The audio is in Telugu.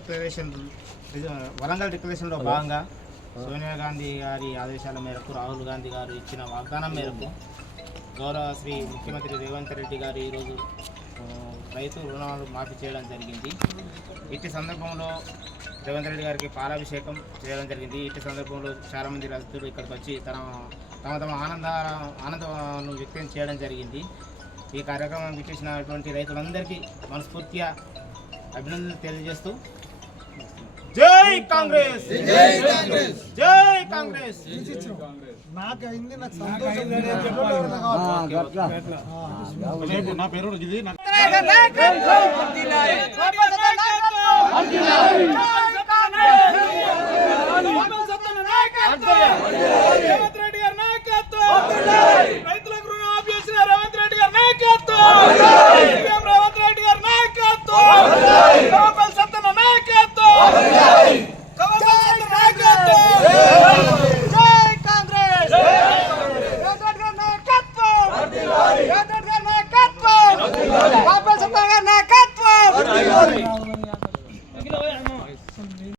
వరంగల్ డిక్లరేషన్ వరంగల్ డిక్లరేషన్లో భాగంగా సోనియా గాంధీ గారి ఆదేశాల మేరకు రాహుల్ గాంధీ గారు ఇచ్చిన వాగ్దానం మేరకు గౌరవ శ్రీ ముఖ్యమంత్రి రేవంత్ రెడ్డి గారు ఈరోజు రైతు రుణాలు మాఫీ చేయడం జరిగింది. ఇట్టి సందర్భంలో రేవంత్ రెడ్డి గారికి పాలాభిషేకం చేయడం జరిగింది. ఇట్టి సందర్భంలో చాలామంది రైతులు ఇక్కడికి వచ్చి తన తమ తమ ఆనంద ఆనందాన్ని వ్యక్తం చేయడం జరిగింది. ఈ కార్యక్రమం ఇచ్చేసినటువంటి రైతులందరికీ మనస్ఫూర్తిగా అభినందనలు తెలియజేస్తూ జై కాంగ్రెస్. జై కాంగ్రెస్. జై కాంగ్రెస్. నాకు అయింది నాకు సంతోషం లేదు. నా పేరు ఇది almanı yazdım.